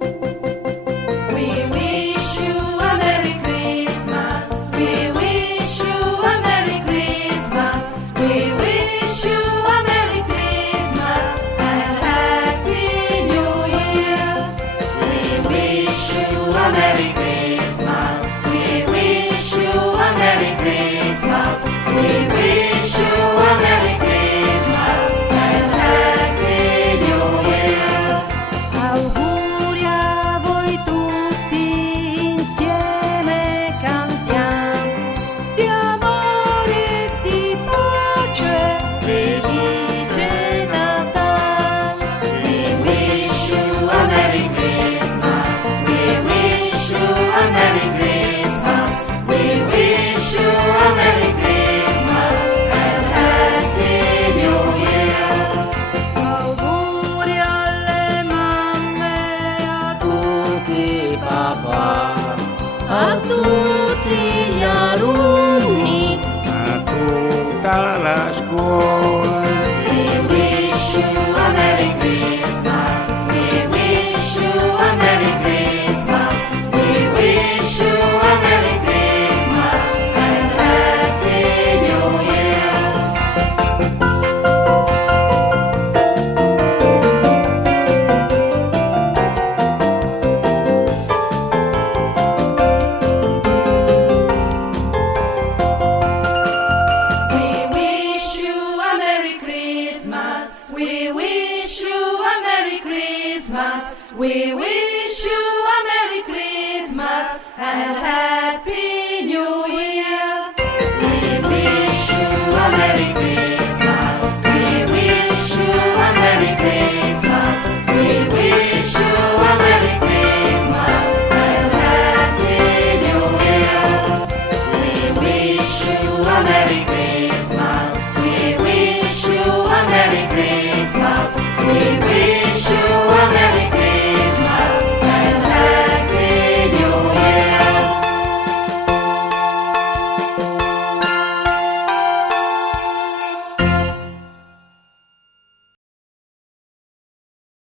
We wish you a Merry Christmas. We wish you a Merry Christmas. We wish you a Merry Christmas and Happy New Year. We wish you a Merry Christmas. We wish you a Merry Christmas. We wish you a Merry Christmas and Happy New Year. Auguri a voi tutti, insieme cantiamo di amore e di pace, felice Natale. We wish you a Merry Christmas. We wish you a Merry Christmas. We wish you a Merry Christmas and Happy New Year. Auguri alle mamme, a tutti i papà, a tutti gli alunni, a tutta la scuola. we wish you a Merry Christmas. We wish you a Merry Christmas. We wish you a Merry Christmas and Happy New Year. We wish you a Merry Christmas. We wish you a Merry Christmas. We wish you a Merry Christmas and